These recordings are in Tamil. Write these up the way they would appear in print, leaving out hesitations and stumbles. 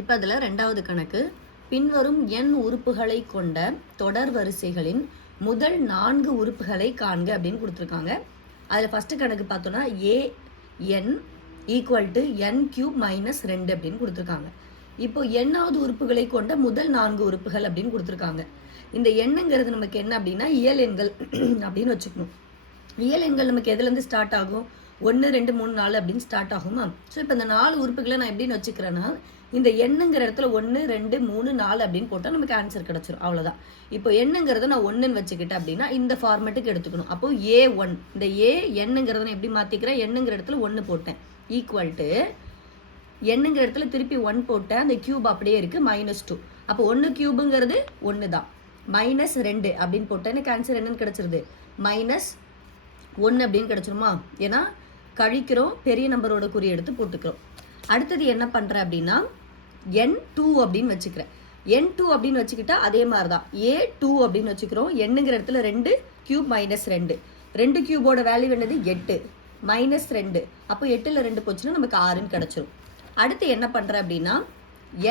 இப்போ அதில் ரெண்டாவது கணக்கு, பின்வரும் n உறுப்புகளை கொண்ட தொடர் வரிசைகளின் முதல் 4 உறுப்புகளை காண்க அப்படின்னு கொடுத்துருக்காங்க. அதில் ஃபஸ்ட்டு கணக்கு பார்த்தோன்னா an = n³ - 2 அப்படின்னு கொடுத்துருக்காங்க. இப்போ எண்ணாவது உறுப்புகளை கொண்ட முதல் 4 உறுப்புகள் அப்படின்னு கொடுத்துருக்காங்க. இந்த எண்ணுங்கிறது நமக்கு என்ன அப்படின்னா இயல் எண்கள் அப்படின்னு வச்சுக்கணும். இயல் எண்கள் நமக்கு எதுலேருந்து ஸ்டார்ட் ஆகும்? 1 2 3 4 அப்படின்னு ஸ்டார்ட் ஆகுமா? ஸோ இப்போ இந்த 4 உறுப்புகளை நான் எப்படின்னு வச்சுக்கிறேன்னா, இந்த எண்ணுங்கிற இடத்துல 1 2 3 4 அப்படின்னு போட்டால் நமக்கு ஆன்சர் கிடச்சிரும். அவ்வளோதான். இப்போ எண்ணுங்கிறத நான் 1ன்னு வச்சுக்கிட்டேன் அப்படின்னா இந்த ஃபார்மேட்டுக்கு எடுத்துக்கணும். அப்போ A1, இந்த ஏ எண்ணுங்கிறத நான் எப்படி மாற்றிக்கிறேன்? எண்ணுங்கிற இடத்துல 1 போட்டேன், ஈக்குவல் டு எண்ணுங்கிற இடத்துல திருப்பி 1 போட்டேன், அந்த கியூப் அப்படியே இருக்குது, -2. அப்போ 1 கியூபுங்கிறது 1 தான். -2 அப்படின்னு போட்டேன், எனக்கு ஆன்சர் என்னன்னு கிடச்சிருது? -1 அப்படின்னு கிடச்சிருமா? ஏன்னா கழிக்கிறோம், பெரிய நம்பரோட குறி எடுத்து போட்டுக்கிறோம். அடுத்தது என்ன பண்ணுறேன் அப்படின்னா n2 அப்படின்னு வச்சுக்கிறேன். n2 அப்படின்னு வச்சுக்கிட்டா அதே மாதிரி தான் A2 அப்படின்னு வச்சுக்கிறோம். எண்ணுங்கிற இடத்துல 2 கியூப் -2, 2 கியூபோட வேல்யூ என்னது? 8 -2. அப்போ 8ல் 2 போச்சுன்னா நமக்கு 6ன்னு கிடச்சிரும். அடுத்து என்ன பண்ணுறேன் அப்படின்னா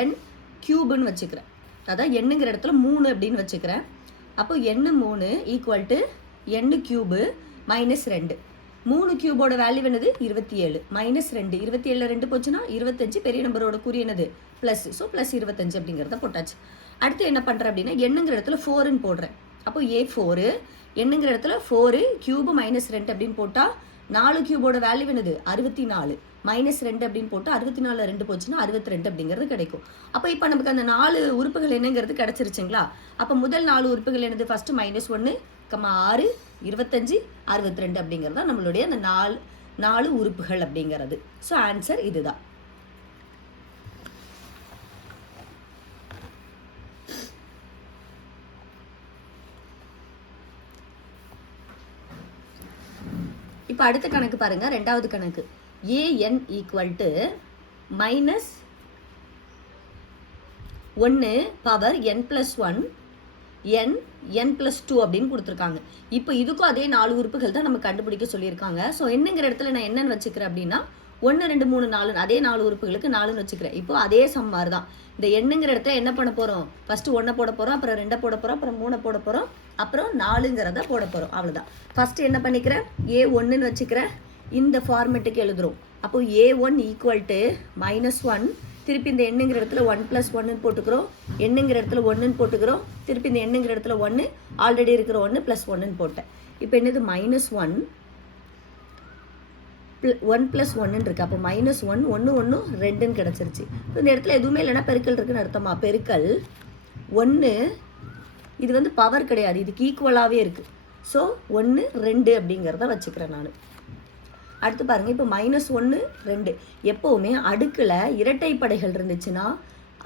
n³ வச்சுக்கிறேன். அதான் எண்ணுங்கிற இடத்துல 3 அப்படின்னு வச்சுக்கிறேன். அப்போ n3 equal to n³ -2. 3 கியூபோட value என்னது? 27 -2. 27ல் 2 போச்சுன்னா 25, பெரிய நம்பரோட குறி என்னது? ப்ளஸ். ஸோ +25 அப்படிங்கிறத போட்டாச்சு. அடுத்து என்ன பண்ணுறேன் அப்படின்னா எண்ணுங்கிற இடத்துல 4ன்னு போடுறேன். அப்போ A4 எண்ணுங்கிற இடத்துல 4 கியூபு -2 அப்படின்னு போட்டால் 4 கியூபோட வேல்யூ என்னது? 64. -2 அப்படின்னு போட்டு 64ல் 2 போச்சுன்னா 62 அப்படிங்கிறது கிடைக்கும். அப்போ இப்போ நமக்கு அந்த 4 உறுப்புகள் என்னங்கிறது கிடச்சிருச்சுங்களா? அப்போ முதல் 4 உறுப்புகள் என்னது? ஃபஸ்ட்டு -1, 6, 25, 62 அப்படிங்கிறது தான் நம்மளுடைய அந்த 4 உறுப்புகள் அப்படிங்கிறது. ஸோ ஆன்சர் இதுதான். இப்போ அடுத்த கணக்கு பாருங்க, ரெண்டாவது கணக்கு. an = -1 பவர் n+1 n+2 அப்படின்னு கொடுத்துருக்காங்க. இப்போ இதுக்கும் அதே 4 உறுப்புகள் தான் நம்ம கண்டுபிடிக்க சொல்லியிருக்காங்க. ஸோ என்னங்கிற இடத்துல நான் என்னன்னு வச்சுக்கிறேன் அப்படின்னா 1 2 3 4 அதே 4 உறுப்புகளுக்கு 4ன்னு வச்சுக்கிறேன். இப்போ அதே சம்மார் தான். இந்த எண்ணுங்கிற இடத்துல என்ன பண்ண போகிறோம்? ஃபஸ்ட்டு 1 போட போகிறோம், அப்புறம் 2 போட போகிறோம், அப்புறம் 3 போட போகிறோம், அப்புறம் 4ங்கிறத போட போகிறோம். அவ்வளோதான். ஃபஸ்ட்டு என்ன பண்ணிக்கிறேன்? A1ன்னு வச்சுக்கிறேன். இந்த ஃபார்மேட்டுக்கு எழுதுறோம். அப்போ A1 = -1. திருப்பி இந்த எண்ணுங்கிற இடத்துல 1 + 1ன்னு போட்டுக்கிறோம். எண்ணுங்கிற இடத்துல 1ன்னு போட்டுக்கிறோம். திருப்பி இந்த எண்ணுங்கிற இடத்துல 1, ஆல்ரெடி இருக்கிற 1 + 1ன்னு போட்டேன். இப்போ என்னது? -1 1 + 1ன்னு இருக்குது. அப்போ -1 1 1 2ன்னு கிடச்சிருச்சு. இப்போ இந்த இடத்துல எதுவுமே இல்லைன்னா பெருக்கல் இருக்குன்னு அர்த்தமா? பெருக்கல் 1, இது வந்து பவர் கிடையாது, இதுக்கு ஈக்குவலாகவே இருக்குது. ஸோ 1 2 அப்படிங்கிறத வச்சுக்கிறேன் நான். அடுத்து பாருங்கள், இப்போ -1 2 எப்போவுமே அடுக்கில் இரட்டைப்படைகள் இருந்துச்சுன்னா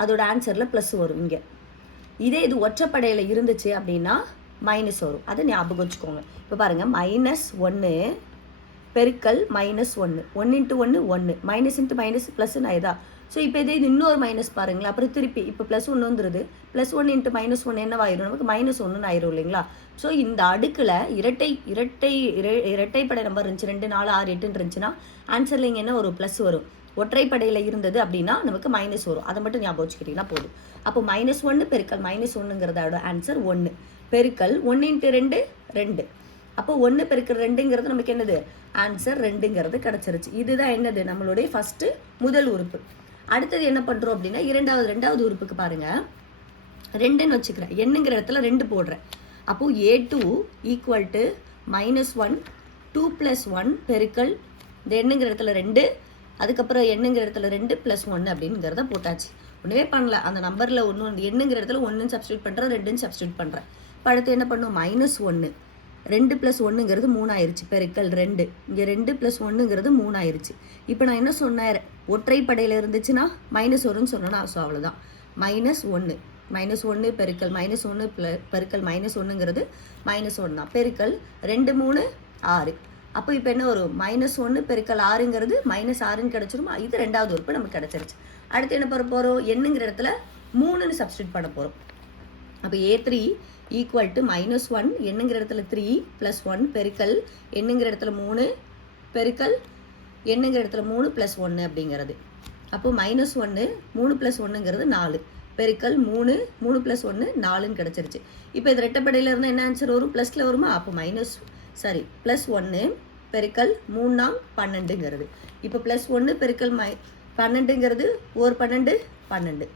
அதோட ஆன்சரில் ப்ளஸ் வரும். இங்கே இதே இது ஒற்றைப்படையில் இருந்துச்சு அப்படின்னா மைனஸ் வரும். அதை ஞாபகம் வச்சுக்கோங்க. இப்போ பாருங்கள், -1 பெருக்கல் -1 1 × 1 1 -× +ன்னு ஆயிதா? ஸோ இப்போ இதே இது இன்னொரு மைனஸ் பாருங்களேன். அப்புறம் திருப்பி இப்போ +1 வந்துடுது. +1 × -1 என்னவாயிரும்? நமக்கு -1ன்னு ஆயிரும் இல்லைங்களா? ஸோ இந்த அடுக்கில் இரட்டைப்படை நம்பர் இருந்துச்சு, 2 4 6 8ன்னு இருந்துச்சுன்னா ஆன்சரில் இங்கே என்ன வரும்? ப்ளஸ் வரும். ஒற்றைப்படையில் இருந்தது அப்படின்னா நமக்கு மைனஸ் வரும். அதை மட்டும் ஞாபகம் வச்சுக்கிட்டிங்கன்னா போதும். அப்போ -1 பெருக்கல் -1ங்கிறதோட ஆன்சர் 1 பெருக்கல் 1 × 2 2. அப்போ 1 பெருக்கல் 2ங்கிறது நமக்கு என்னது? ஆன்சர் 2ங்கிறது கிடச்சிருச்சு. இதுதான் என்னது? நம்மளுடைய ஃபஸ்ட்டு முதல் உறுப்பு. அடுத்தது என்ன பண்ணுறோம் அப்படின்னா ரெண்டாவது உறுப்புக்கு பாருங்கள், 2ன்னு வச்சுக்கிறேன். எண்ணுங்கிற இடத்துல 2 போடுறேன். அப்போது A2 = -1 2 + 1 பெருக்கல் இந்த எண்ணுங்கிற இடத்துல 2, அதுக்கப்புறம் எண்ணுங்கிற இடத்துல 2 + 1 அப்படிங்கிறத போட்டாச்சு. ஒன்றுமே பண்ணல, அந்த நம்பரில் எண்ணுங்கிற இடத்துல 1ன்னு சப்ஸ்டியூட் பண்ணுறேன், 2ன்னு சப்ஸ்டியூட் பண்ணுறேன். இப்போ அடுத்து என்ன பண்ணும்? -1 2 + 1ங்கிறது 3 ஆயிடுச்சு பெருக்கல் 2. இங்கே 2 + 1ங்கிறது 3 ஆயிடுச்சு. இப்போ நான் என்ன சொன்னேன்? ஒற்றைப்படையில் இருந்துச்சுன்னா மைனஸ் வரும்னு சொன்னேன்னா ஸோ அவ்வளோதான். -1 -1 பெருக்கல் -1 பெருக்கல் -1ங்கிறது -1 தான். பெருக்கல் 2 3 6. அப்போ இப்போ என்ன வரும்? -1 பெருக்கல் 6ங்கிறது -6ன்னு கிடச்சிருமா? இது ரெண்டாவது உறுப்பு நமக்கு கிடச்சிருச்சு. அடுத்து என்ன பண்ண போகிறோம்? எண்ணுங்கிற இடத்துல 3ன்னு சப்ஸ்டியூட் பண்ண போகிறோம். அப்போ A3 = -1 எண்ணுங்கிற இடத்துல 3 + 1 பெருக்கல் எண்ணுங்கிற இடத்துல 3 பெருக்கல் எண்ணுங்கிற இடத்துல 3 + 1 அப்படிங்கிறது. அப்போ -1 3 + 1ங்கிறது 4 பெருக்கல் 3 3 + 1 4ன்னு கிடச்சிருச்சு. இப்போ இது ரெட்டப்படையில் இருந்தால் என்ன ஆன்சர் வரும்? ப்ளஸில் வருமா? அப்போ +1 பெருக்கல் 3 12ங்கிறது. இப்போ +1 பெருக்கல் 12ங்கிறது ஒரு 12 12.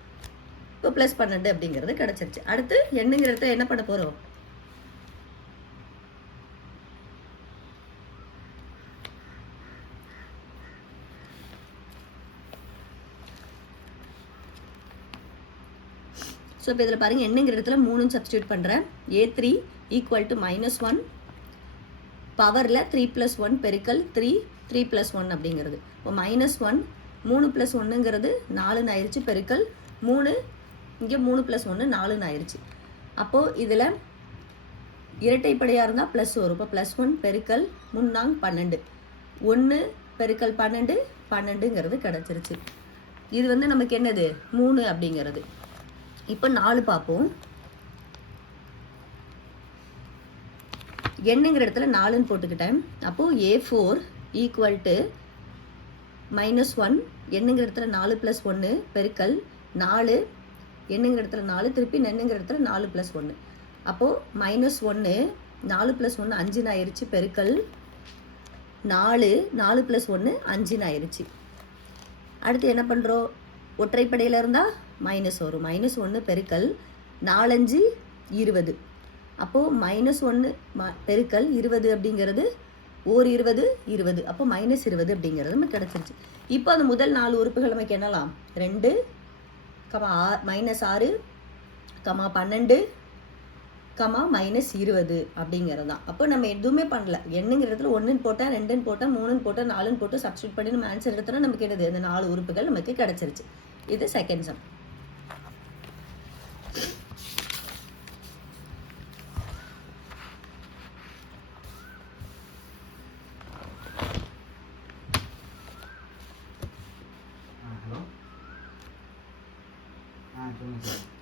இப்போ +12 அப்படிங்கிறது கிடச்சிருச்சு. அடுத்து எண்ணுங்கிறத என்ன பண்ண போகிறோம்? ஸோ இப்போ இதில் பாருங்கள் எண்ணுங்கிற இடத்துல 3 சப்ஸ்டியூட் பண்ணுறேன். A3 = -1 பவரில் 3 + 1 பெருக்கல் 3 + 1 அப்படிங்கிறது. இப்போ -1 3 + 1ங்கிறது 4ன்னு ஆயிடுச்சு பெருக்கல் 3 இங்கே 3 + 1 4ன்னு ஆயிடுச்சு. அப்போது இதில் இரட்டைப்படையாக இருந்தால் ப்ளஸ் வரும். இப்போ +1 பெருக்கல் 3 12 1 பெருக்கல் 12 12ங்கிறது கிடச்சிருச்சு. இது வந்து நமக்கு என்னது? 3 அப்படிங்கிறது. இப்போ 4 பார்ப்போம். எண்ணுங்கிற இடத்துல 4ன்னு போட்டுக்கிட்டேன். அப்போது A4 = -1 எண்ணுங்கிற இடத்துல 4 + 1 பெருக்கல் 4 எண்ணுங்கிற இடத்துல 4 திருப்பி எண்ணுங்கிற இடத்துல 4 + 1. அப்போது -1 4 + 1 5ன்னு ஆயிடுச்சு பெருக்கல் 4 4 + 1 5ன்னு ஆயிடுச்சு. அடுத்து என்ன பண்ணுறோம்? ஒற்றைப்படையில் இருந்தால் மைனஸ் வரும். -1 பெருக்கல் 4 5 20. அப்போது -1 பெருக்கல் 20 அப்படிங்கிறது ஓர் 20 20. அப்போ -20 அப்படிங்கிறது நமக்கு கிடச்சிருச்சு. இப்போ அந்த முதல் 4 உறுப்புகள் நமக்கு என்னலாம்? 2 -6 12 -20 அப்படிங்கிறது தான். அப்போ நம்ம எதுவுமே பண்ணல. எண்ணுங்கிறதுல 1ன்னு போட்டால் 2ன்னு போட்டால் 3ன்னு போட்டால் 4ன்னு போட்டு சப்ஸ்டியூட் பண்ணி நம்ம ஆன்சர் எடுத்தோன்னா நமக்கு என்னது? இந்த 4 உறுப்புகள் நமக்கு கிடச்சிருச்சு. இது செகண்ட் சம். சொல்லுங்கள் சார்.